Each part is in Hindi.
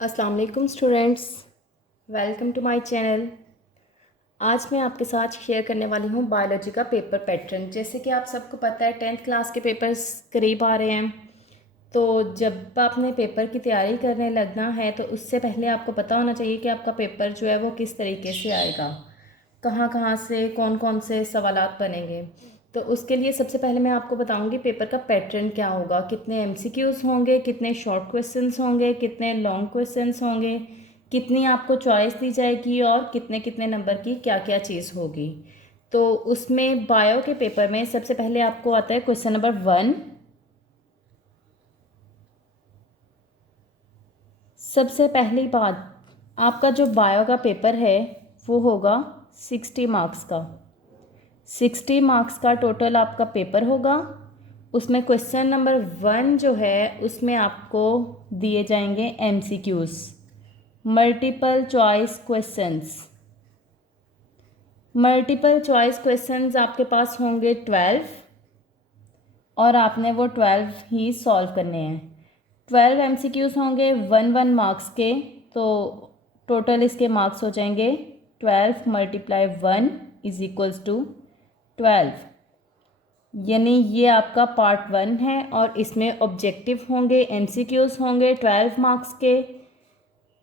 अस्सलाम वालेकुम students, welcome to my channel. आज मैं आपके साथ शेयर करने वाली हूँ बायोलॉजी का पेपर पैटर्न। जैसे कि आप सबको पता है 10th क्लास के पेपर्स करीब आ रहे हैं, तो जब आपने पेपर की तैयारी करने लगना है तो उससे पहले आपको पता होना चाहिए कि आपका पेपर जो है वो किस तरीके से आएगा, कहाँ कहाँ से कौन कौन से सवालात बनेंगे। तो उसके लिए सबसे पहले मैं आपको बताऊंगी पेपर का पैटर्न क्या होगा, कितने एमसीक्यूज़ होंगे, कितने शॉर्ट क्वेश्चंस होंगे, कितने लॉन्ग क्वेश्चंस होंगे, कितनी आपको चॉइस दी जाएगी और कितने कितने नंबर की क्या क्या चीज़ होगी। तो उसमें बायो के पेपर में सबसे पहले आपको आता है क्वेश्चन नंबर 1। सबसे पहली बात, आपका जो बायो का पेपर है वो होगा 60 मार्क्स का। 60 मार्क्स का टोटल आपका पेपर होगा। उसमें क्वेश्चन नंबर 1 जो है उसमें आपको दिए जाएंगे MCQs, multiple choice questions. Multiple choice questions आपके पास होंगे 12 और आपने वो 12 ही सॉल्व करने हैं। 12 एमसीक्यूज़ होंगे 1 मार्क्स के, तो टोटल इसके मार्क्स हो जाएंगे 12 मल्टीप्लाई 1 इज इक्वल्स टू 12। यानी ये आपका पार्ट 1 है और इसमें ऑब्जेक्टिव होंगे, एमसीक्यूज़ होंगे 12 मार्क्स के,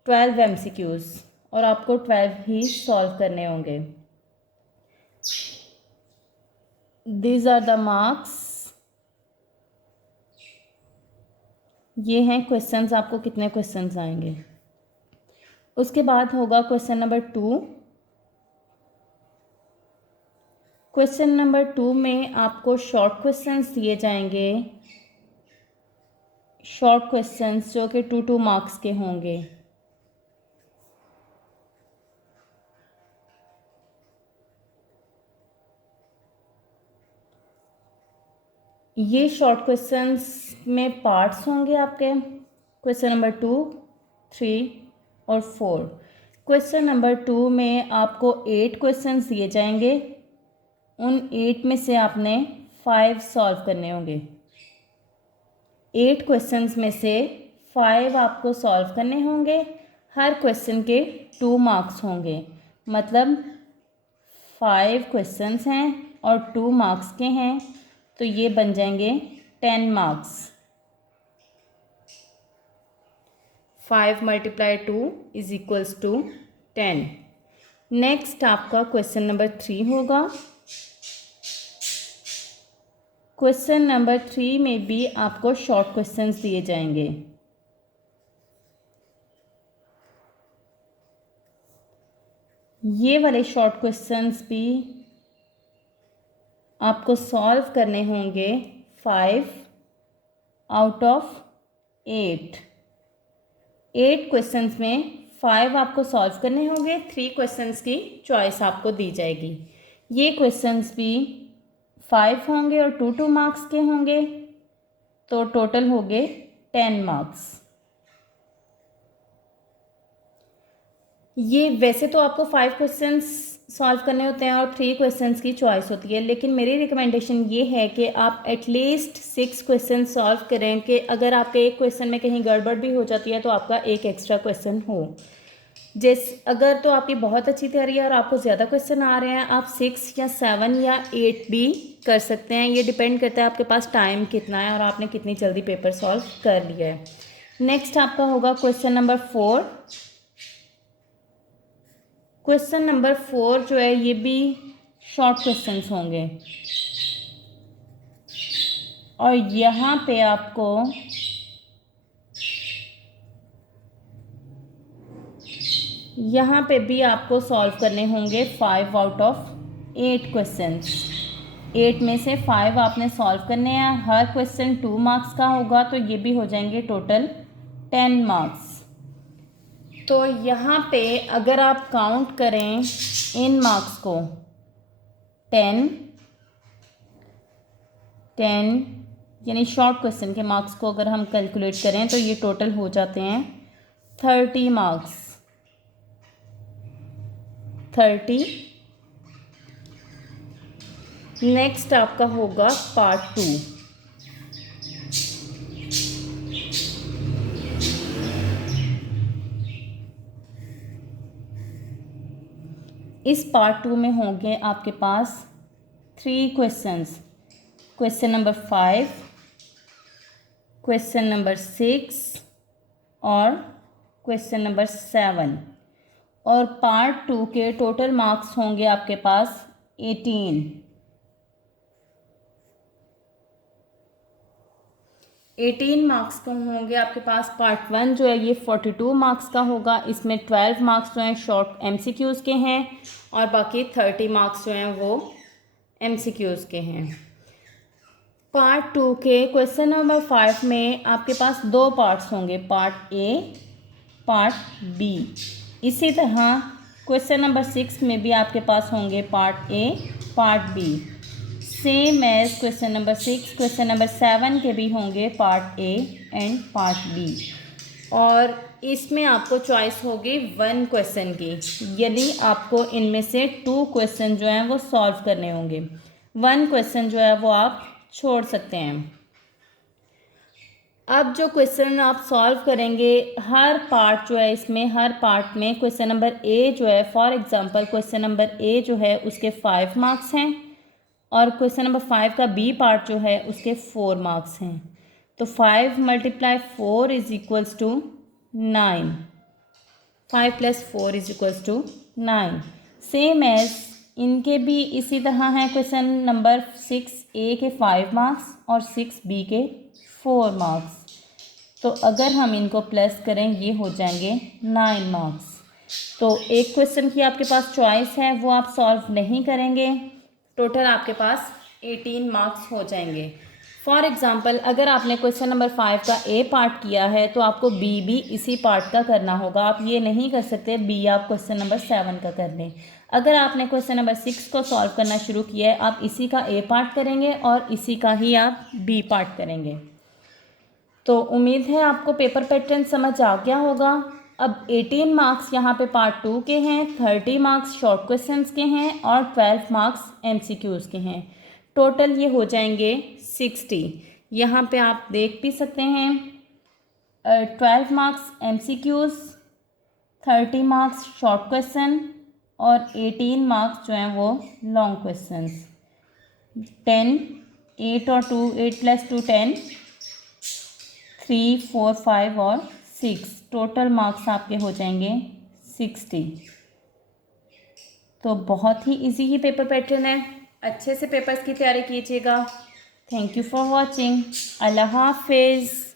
12 एमसीक्यूज़, और आपको 12 ही सॉल्व करने होंगे। These are the marks. ये हैं क्वेश्चंस, आपको कितने क्वेश्चंस आएंगे। उसके बाद होगा क्वेश्चन नंबर 2। क्वेश्चन नंबर 2 में आपको शॉर्ट क्वेश्चंस दिए जाएंगे, शॉर्ट क्वेश्चंस जो कि 2 मार्क्स के होंगे। ये शॉर्ट क्वेश्चंस में पार्ट्स होंगे आपके, क्वेश्चन नंबर 2, 3 और 4। क्वेश्चन नंबर 2 में आपको 8 क्वेश्चंस दिए जाएंगे। उन 8 में से आपने 5 सॉल्व करने होंगे। 8 क्वेश्चंस में से 5 आपको सॉल्व करने होंगे। हर क्वेश्चन के 2 मार्क्स होंगे, मतलब 5 क्वेश्चंस हैं और 2 मार्क्स के हैं, तो ये बन जाएंगे 10 marks. 5 multiply 2 is equals to 10। Next आपका क्वेश्चन नंबर 3 होगा। क्वेश्चन नंबर 3 में भी आपको शॉर्ट क्वेश्चंस दिए जाएंगे। ये वाले शॉर्ट क्वेश्चंस भी आपको सॉल्व करने होंगे 5 आउट ऑफ 8। 8 क्वेश्चंस में 5 आपको सॉल्व करने होंगे, 3 क्वेश्चंस की चॉइस आपको दी जाएगी। ये क्वेश्चंस भी 5 होंगे और 2 मार्क्स के होंगे, तो टोटल हो गए 10 मार्क्स। ये वैसे तो आपको 5 क्वेश्चंस सॉल्व करने होते हैं और 3 क्वेश्चंस की चॉइस होती है, लेकिन मेरी रिकमेंडेशन ये है कि आप एटलीस्ट 6 क्वेश्चन सॉल्व करें, कि अगर आपके एक क्वेश्चन में कहीं गड़बड़ भी हो जाती है तो आपका एक एक्स्ट्रा क्वेश्चन हो। अगर तो आपकी बहुत अच्छी तैयारी है और आपको ज़्यादा क्वेश्चन आ रहे हैं, आप 6 या 7 या 8 भी कर सकते हैं। ये डिपेंड करता है आपके पास टाइम कितना है और आपने कितनी जल्दी पेपर सॉल्व कर लिया है। नेक्स्ट आपका होगा क्वेश्चन नंबर 4। क्वेश्चन नंबर 4 जो है ये भी शॉर्ट क्वेश्चंस होंगे और यहाँ पे आपको भी आपको सॉल्व करने होंगे 5 आउट ऑफ 8 क्वेश्चंस। 8 में से 5 आपने सॉल्व करने हैं। हर क्वेश्चन 2 मार्क्स का होगा, तो ये भी हो जाएंगे टोटल 10 मार्क्स। तो यहाँ पे अगर आप काउंट करें इन मार्क्स को, 10 यानी शॉर्ट क्वेश्चन के मार्क्स को अगर हम कैलकुलेट करें तो ये टोटल हो जाते हैं 30 मार्क्स। 30। नेक्स्ट आपका होगा पार्ट 2। इस पार्ट 2 में होंगे आपके पास 3 questions. Question number 5, question number 6 और क्वेश्चन नंबर 7। और पार्ट 2 के टोटल मार्क्स होंगे आपके पास 18 मार्क्स का होंगे आपके पास। पार्ट 1 जो है ये 42 मार्क्स का होगा। इसमें 12 मार्क्स जो हैं शॉर्ट MCQs के हैं और बाकी 30 मार्क्स जो हैं वो MCQs के हैं। पार्ट 2 के क्वेश्चन नंबर 5 में आपके पास 2 पार्ट्स होंगे, पार्ट A, पार्ट B। इसी तरह क्वेश्चन नंबर 6 में भी आपके पास होंगे part A, part B। Same as question number 6, question number 7 के भी होंगे part A and part B। और इसमें आपको चॉइस होगी 1 क्वेश्चन की, यदि आपको इनमें से 2 क्वेश्चन जो हैं वो सॉल्व करने होंगे। 1 क्वेश्चन जो है वो आप छोड़ सकते हैं। अब जो क्वेश्चन आप सॉल्व करेंगे, हर पार्ट जो है इसमें, हर पार्ट में क्वेश्चन नंबर A जो है, for example question number A जो है उसके 5 मार्क्स हैं और क्वेश्चन नंबर 5 का B पार्ट जो है उसके 4 मार्क्स हैं। तो 5 × 4 इज 9। 5 + 4 इज 9। सेम एज इनके भी इसी तरह हैं। क्वेश्चन नंबर 6A के 5 मार्क्स और 6B के 4 मार्क्स। तो अगर हम इनको प्लस करें ये हो जाएंगे 9 मार्क्स। तो एक क्वेश्चन की आपके पास चॉइस है, वो आप सॉल्व नहीं करेंगे, टोटल आपके पास 18 मार्क्स हो जाएंगे। फॉर एग्ज़ाम्पल अगर आपने क्वेश्चन नंबर 5 का A पार्ट किया है तो आपको B भी इसी पार्ट का करना होगा। आप ये नहीं कर सकते B आप क्वेश्चन नंबर 7 का कर लें। अगर आपने क्वेश्चन नंबर 6 को सॉल्व करना शुरू किया है, आप इसी का A पार्ट करेंगे और इसी का ही आप B पार्ट करेंगे। तो उम्मीद है आपको पेपर पैटर्न समझ आ गया होगा। अब 18 मार्क्स यहाँ पे पार्ट 2 के हैं, 30 मार्क्स शॉर्ट क्वेश्चंस के हैं और 12 मार्क्स MCQs के हैं। टोटल ये हो जाएंगे 60। यहाँ पे आप देख भी सकते हैं 12 marks MCQs, 30 marks short question और 18 मार्क्स जो हैं वो लॉन्ग क्वेश्चंस। 10, 8 और 2, 8 + 2 10, 3, 4, 5 और 6, टोटल मार्क्स आपके हो जाएंगे 60। तो बहुत ही इजी ही पेपर पैटर्न है। अच्छे से पेपर्स की तैयारी कीजिएगा। Thank you for watching. अल्लाह हाफिज़।